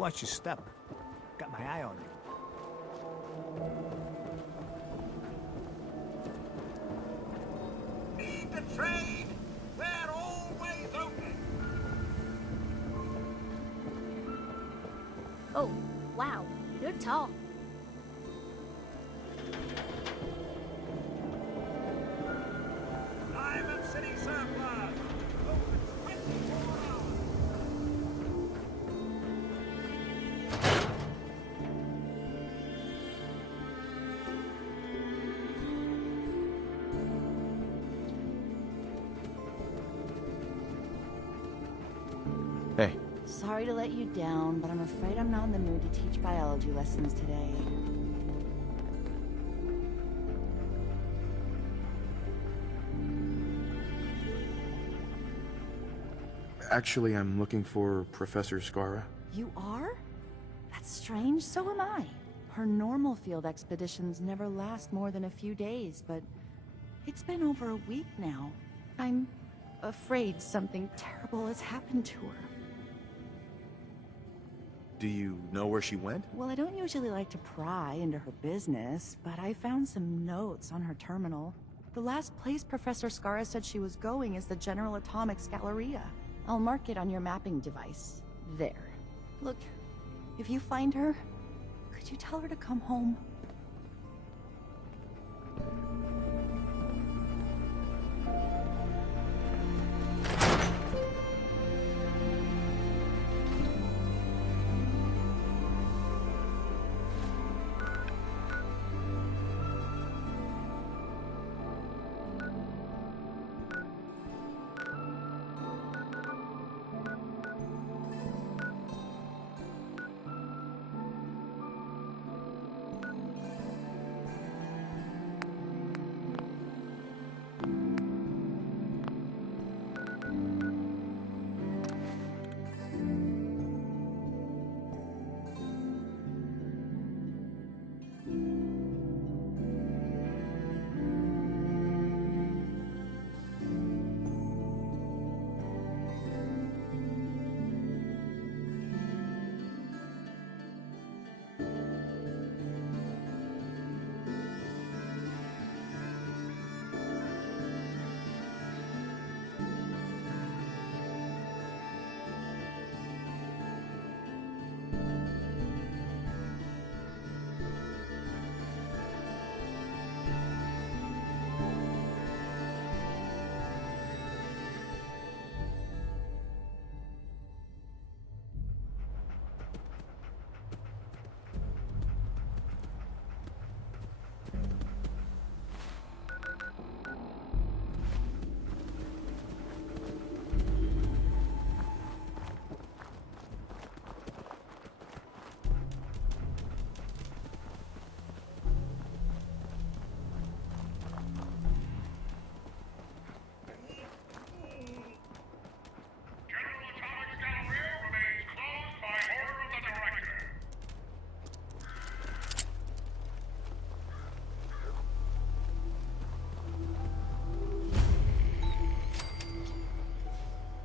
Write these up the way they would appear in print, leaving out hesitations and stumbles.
watch your step. Got my eye on you. Need the train! We're always open! Oh, wow. You're tall. Diamond City Surplus! Open 24 hours! Hey, Sorry to let you down, but I'm afraid I'm not in the mood to teach biology lessons today. actually, I'm looking for Professor Skara. You are? That's strange, so am I. Her normal field expeditions never last more than a few days, but it's been over a week now. I'm afraid something terrible has happened to her. Do you know where she went? Well, I don't usually like to pry into her business, but I found some notes on her terminal. The last place Professor Skara said she was going is the General Atomics Galleria. I'll mark it on your mapping device. There. Look, if you find her, could you tell her to come home?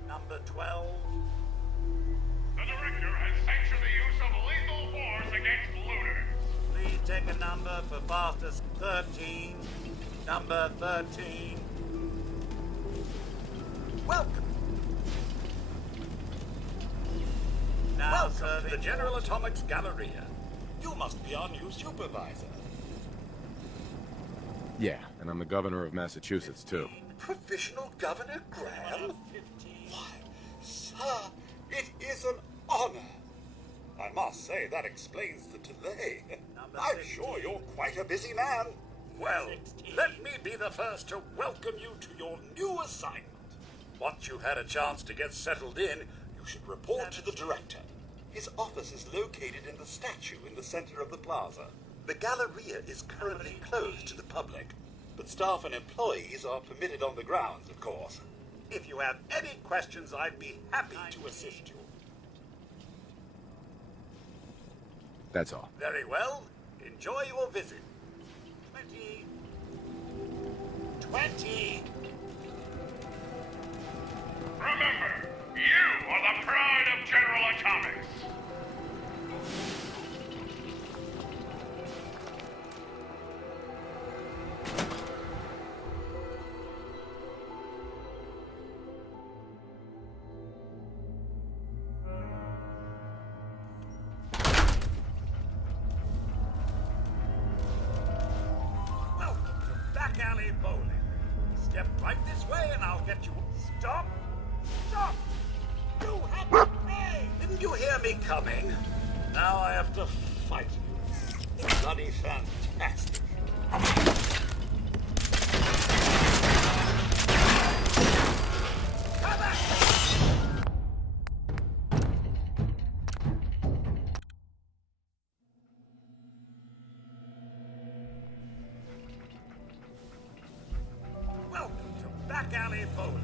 Number 12. The Director has sanctioned the use of lethal force against looters. Please take a number for fastest 13. Number 13. Welcome. Now Welcome to the General Atomics Galleria. You must be our new supervisor. Yeah, and I'm the governor of Massachusetts, too. Provisional Governor Graham? Why, sir, it is an honor. I must say that explains the delay. I'm sure you're quite a busy man. Well, let me be the first to welcome you to your new assignment. Once you've had a chance to get settled in, you should report to the director. His office is located in the statue in the center of the plaza. The Galleria is currently closed to the public, but staff and employees are permitted on the grounds, of course. If you have any questions, I'd be happy to assist you. That's all. Very well. Enjoy your visit. 20. 20. Remember, you are the pride of General Atomics. bowling. Step right this way and I'll get you. Stop! Stop! You have to pay! Didn't you hear me coming? Now I have to fight you. Bloody fantastic. Come back! Welcome to Back Alley Bowling.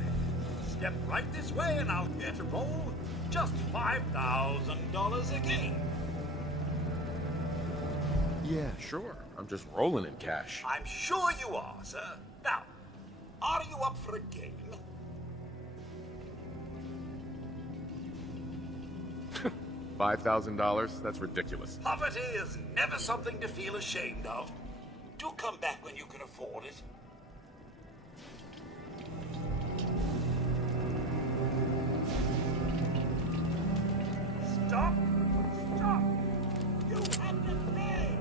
Step right this way and I'll get a roll. Just $5,000 a game. Yeah, sure. I'm just rolling in cash. I'm sure you are, sir. Now, are you up for a game? $5,000? That's ridiculous. Poverty is never something to feel ashamed of. Do come back when you can afford it. Stop! Stop! You have to pay!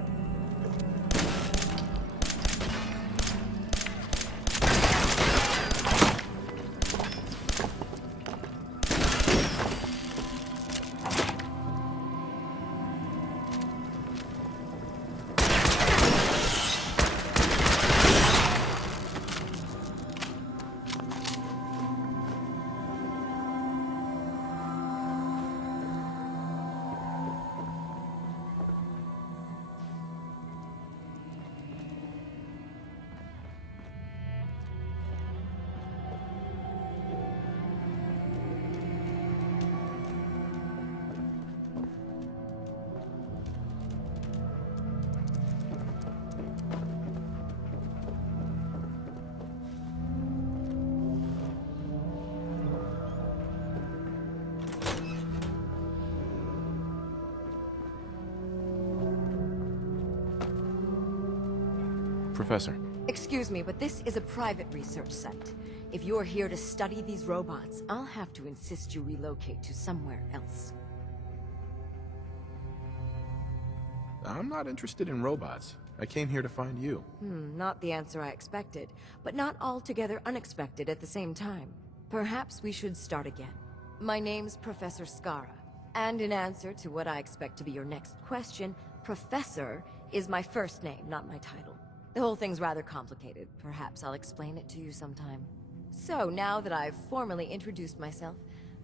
Professor. Excuse me, but this is a private research site. If you're here to study these robots, I'll have to insist you relocate to somewhere else. I'm not interested in robots. I came here to find you. Not the answer I expected, but not altogether unexpected at the same time. Perhaps we should start again. My name's Professor Skara, and in answer to what I expect to be your next question, Professor is my first name, not my title. The whole thing's rather complicated. Perhaps I'll explain it to you sometime. So, now that I've formally introduced myself,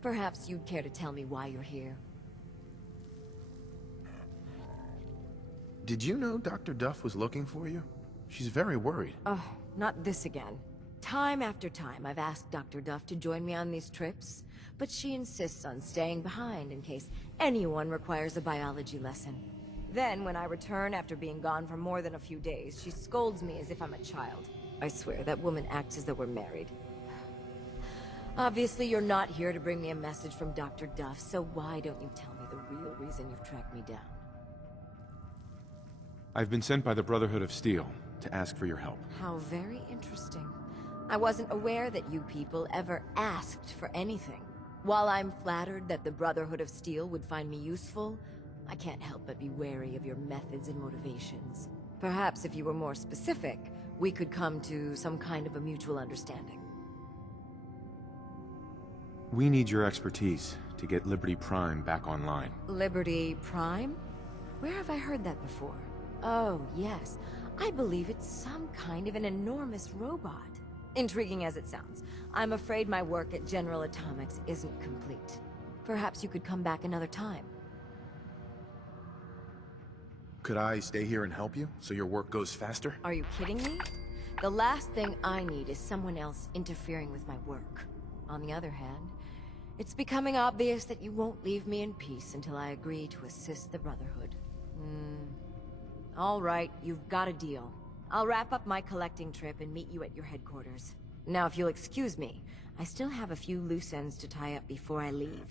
perhaps you'd care to tell me why you're here. Did you know Dr. Duff was looking for you? She's very worried. Oh, not this again. Time after time, I've asked Dr. Duff to join me on these trips, but she insists on staying behind in case anyone requires a biology lesson. Then, when I return after being gone for more than a few days, she scolds me as if I'm a child. I swear, that woman acts as though we're married. Obviously, you're not here to bring me a message from Dr. Duff, so why don't you tell me the real reason you've tracked me down? I've been sent by the Brotherhood of Steel to ask for your help. How very interesting. I wasn't aware that you people ever asked for anything. While I'm flattered that the Brotherhood of Steel would find me useful, I can't help but be wary of your methods and motivations. Perhaps if you were more specific, we could come to some kind of a mutual understanding. We need your expertise to get Liberty Prime back online. Liberty Prime? Where have I heard that before? Oh, yes. I believe it's some kind of an enormous robot. Intriguing as it sounds, I'm afraid my work at General Atomics isn't complete. Perhaps you could come back another time. Could I stay here and help you, so your work goes faster? Are you kidding me? The last thing I need is someone else interfering with my work. On the other hand, it's becoming obvious that you won't leave me in peace until I agree to assist the Brotherhood. All right, you've got a deal. I'll wrap up my collecting trip and meet you at your headquarters. Now, if you'll excuse me, I still have a few loose ends to tie up before I leave.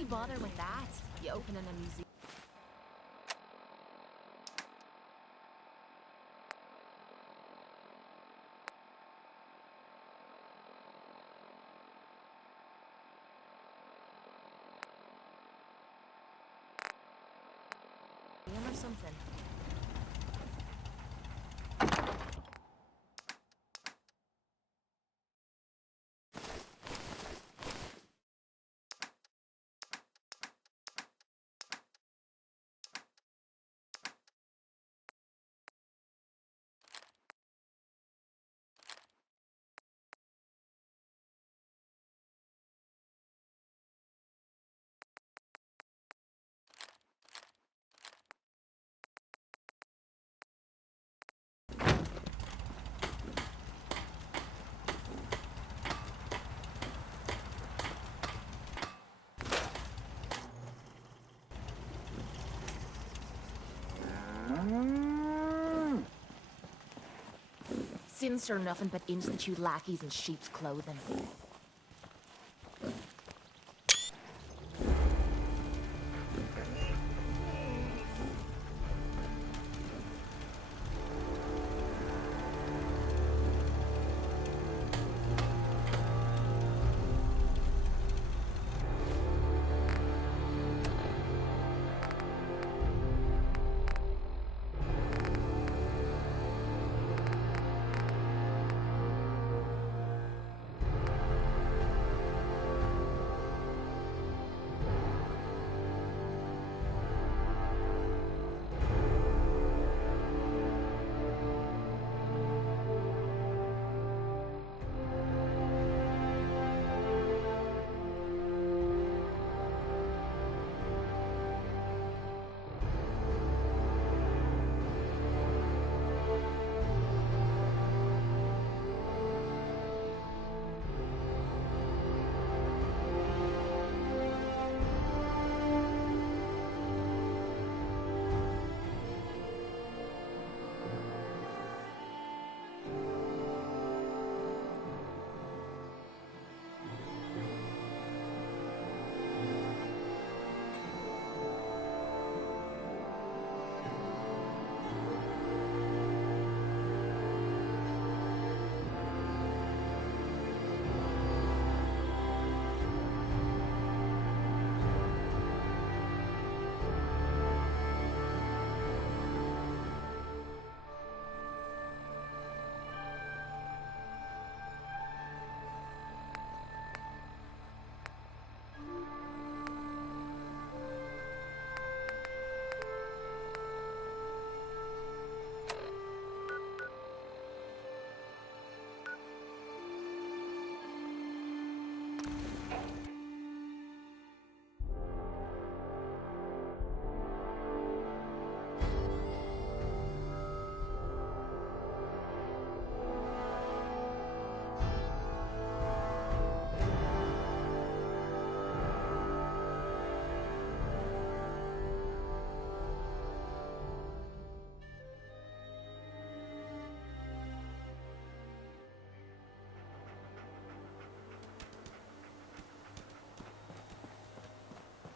Why bother with that? You open in a museum. Or something. Synths are nothing but institute lackeys in sheep's clothing.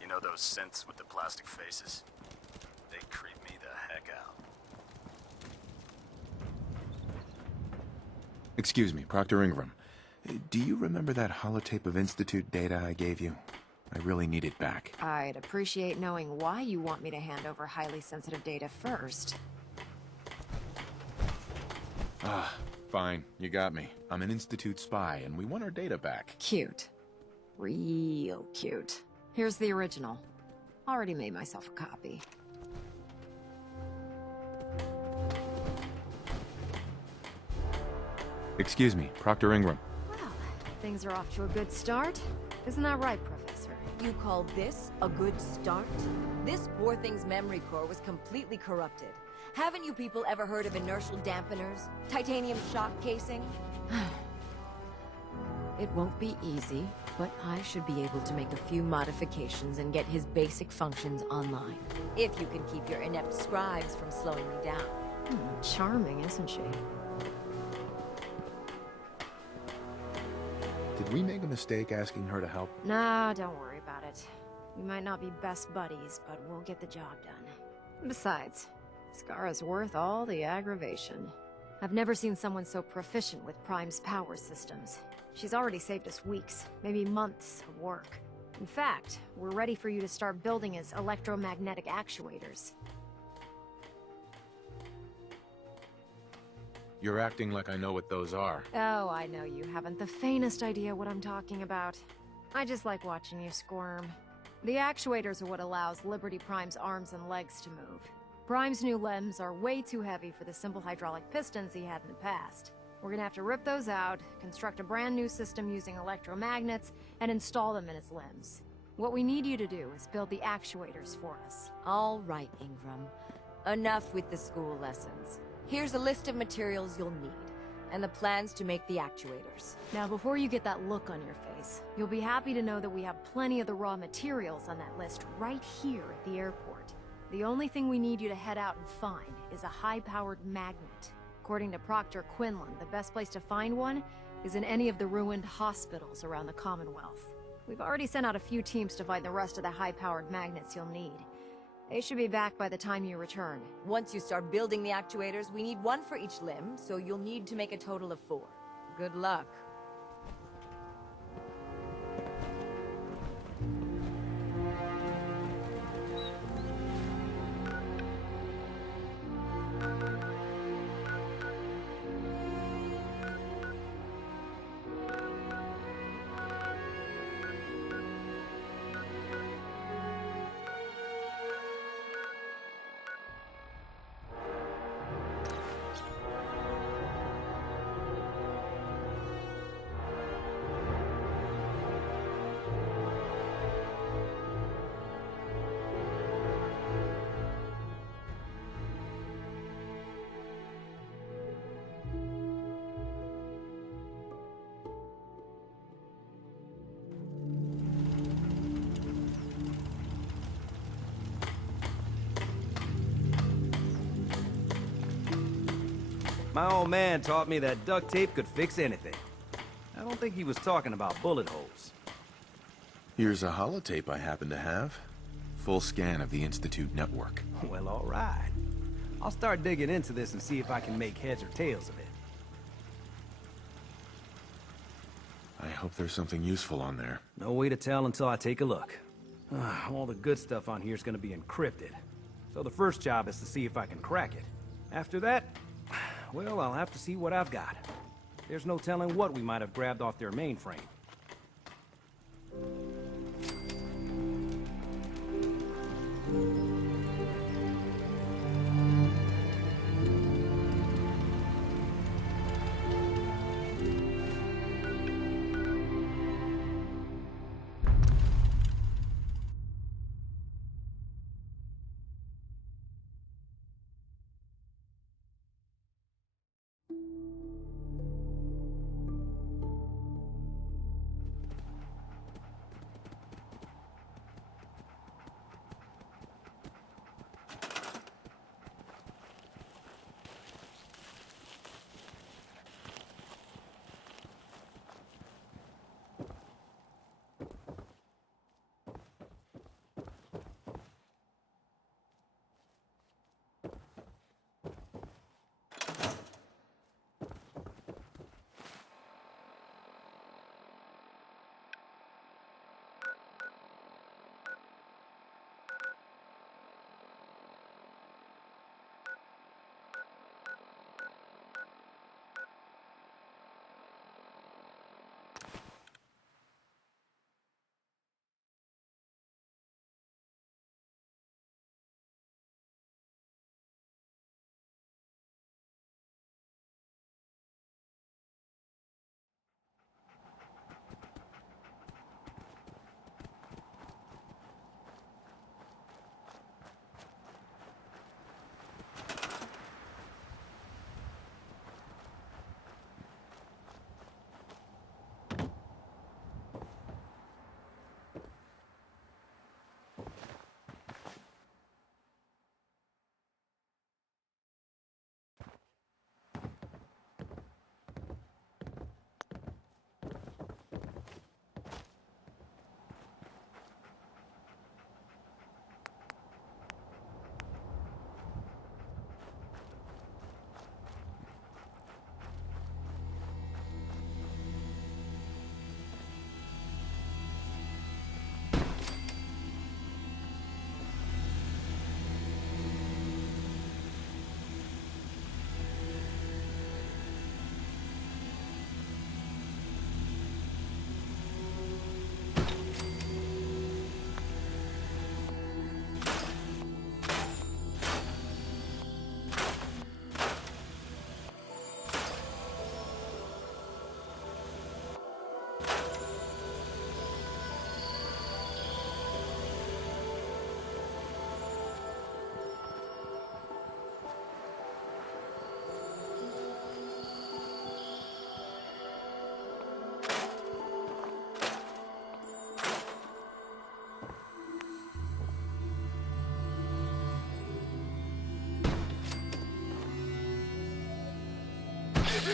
You know those synths with the plastic faces? They creep me the heck out. Excuse me, Proctor Ingram. Do you remember that holotape of Institute data I gave you? I really need it back. I'd appreciate knowing why you want me to hand over highly sensitive data first. Fine. You got me. I'm an Institute spy, and we want our data back. Cute. Real cute. Here's the original. Already made myself a copy. Excuse me, Proctor Ingram. Well, things are off to a good start. Isn't that right, Professor? You call this a good start? This poor thing's memory core was completely corrupted. Haven't you people ever heard of inertial dampeners? Titanium shock casing? It won't be easy, but I should be able to make a few modifications and get his basic functions online. If you can keep your inept scribes from slowing me down. Charming, isn't she? Did we make a mistake asking her to help? Nah, don't worry about it. We might not be best buddies, but we'll get the job done. Besides, Skara's worth all the aggravation. I've never seen someone so proficient with Prime's power systems. She's already saved us weeks, maybe months of work. In fact, we're ready for you to start building his electromagnetic actuators. You're acting like I know what those are. Oh, I know you haven't the faintest idea what I'm talking about. I just like watching you squirm. The actuators are what allows Liberty Prime's arms and legs to move. Prime's new limbs are way too heavy for the simple hydraulic pistons he had in the past. We're gonna have to rip those out, construct a brand new system using electromagnets, and install them in his limbs. What we need you to do is build the actuators for us. All right, Ingram. Enough with the school lessons. Here's a list of materials you'll need, and the plans to make the actuators. Now, before you get that look on your face, you'll be happy to know that we have plenty of the raw materials on that list right here at the airport. The only thing we need you to head out and find is a high-powered magnet. According to Proctor Quinlan, the best place to find one is in any of the ruined hospitals around the Commonwealth. We've already sent out a few teams to find the rest of the high-powered magnets you'll need. They should be back by the time you return. Once you start building the actuators, we need one for each limb, so you'll need to make a total of 4. Good luck. My old man taught me that duct tape could fix anything. I don't think he was talking about bullet holes. Here's a holotape I happen to have. Full scan of the Institute network. Well, all right. I'll start digging into this and see if I can make heads or tails of it. I hope there's something useful on there. No way to tell until I take a look. All the good stuff on here is going to be encrypted. So the first job is to see if I can crack it. After that, well, I'll have to see what I've got. There's no telling what we might have grabbed off their mainframe. Ha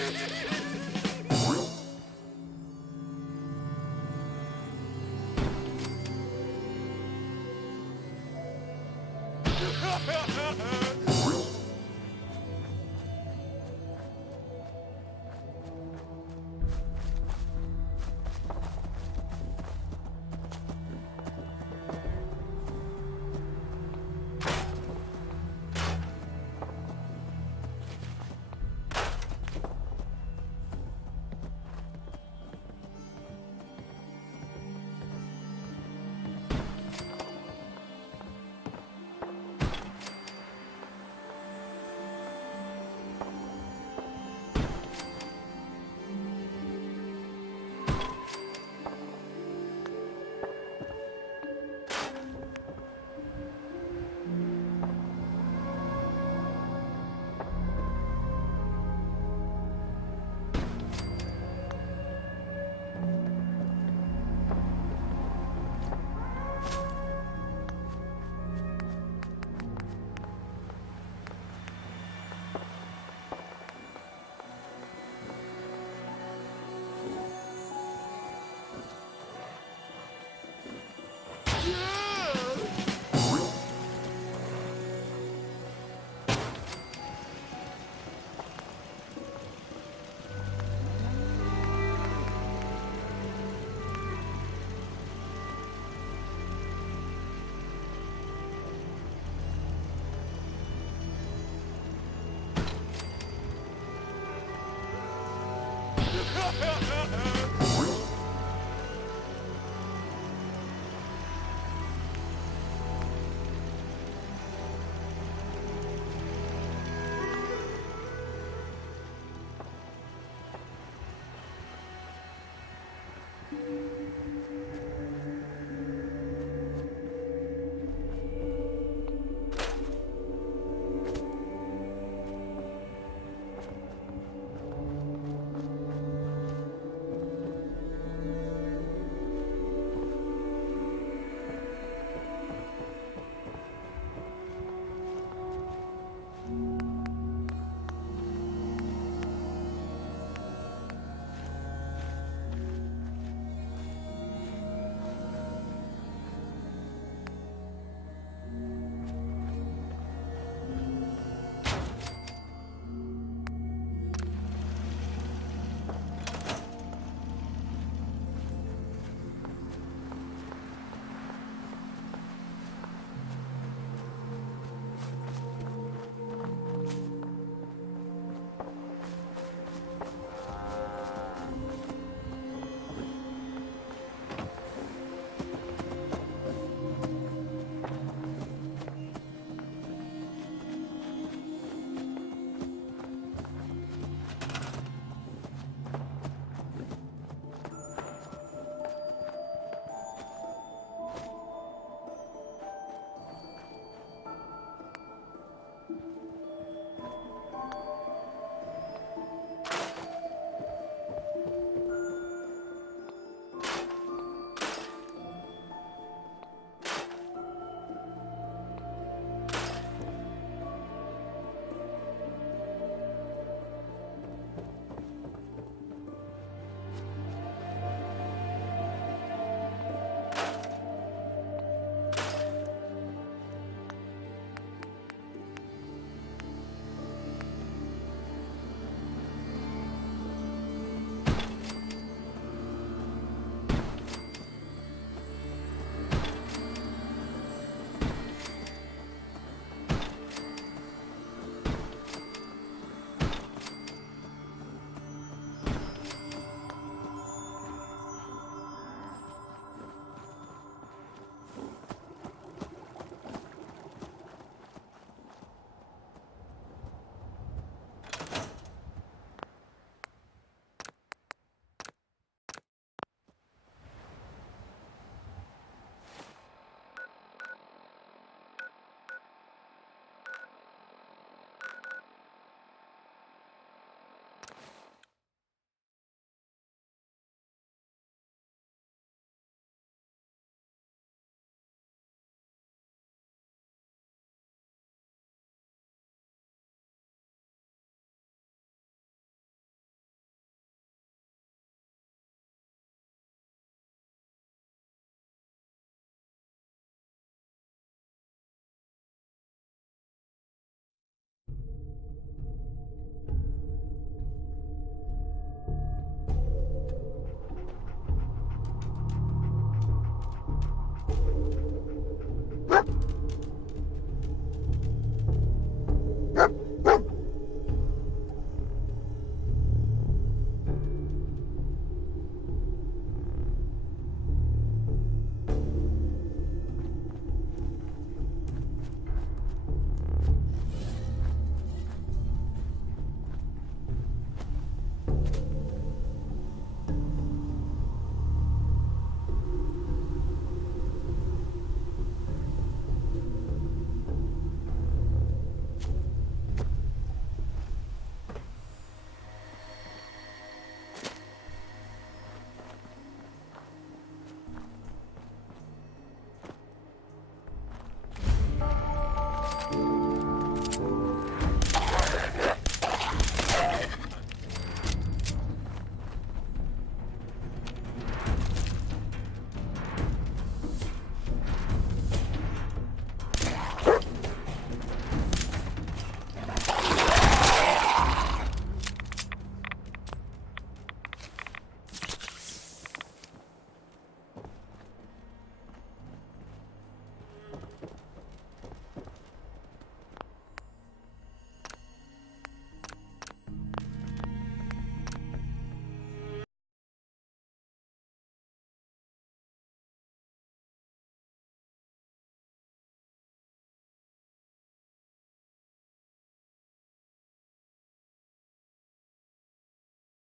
ha ha!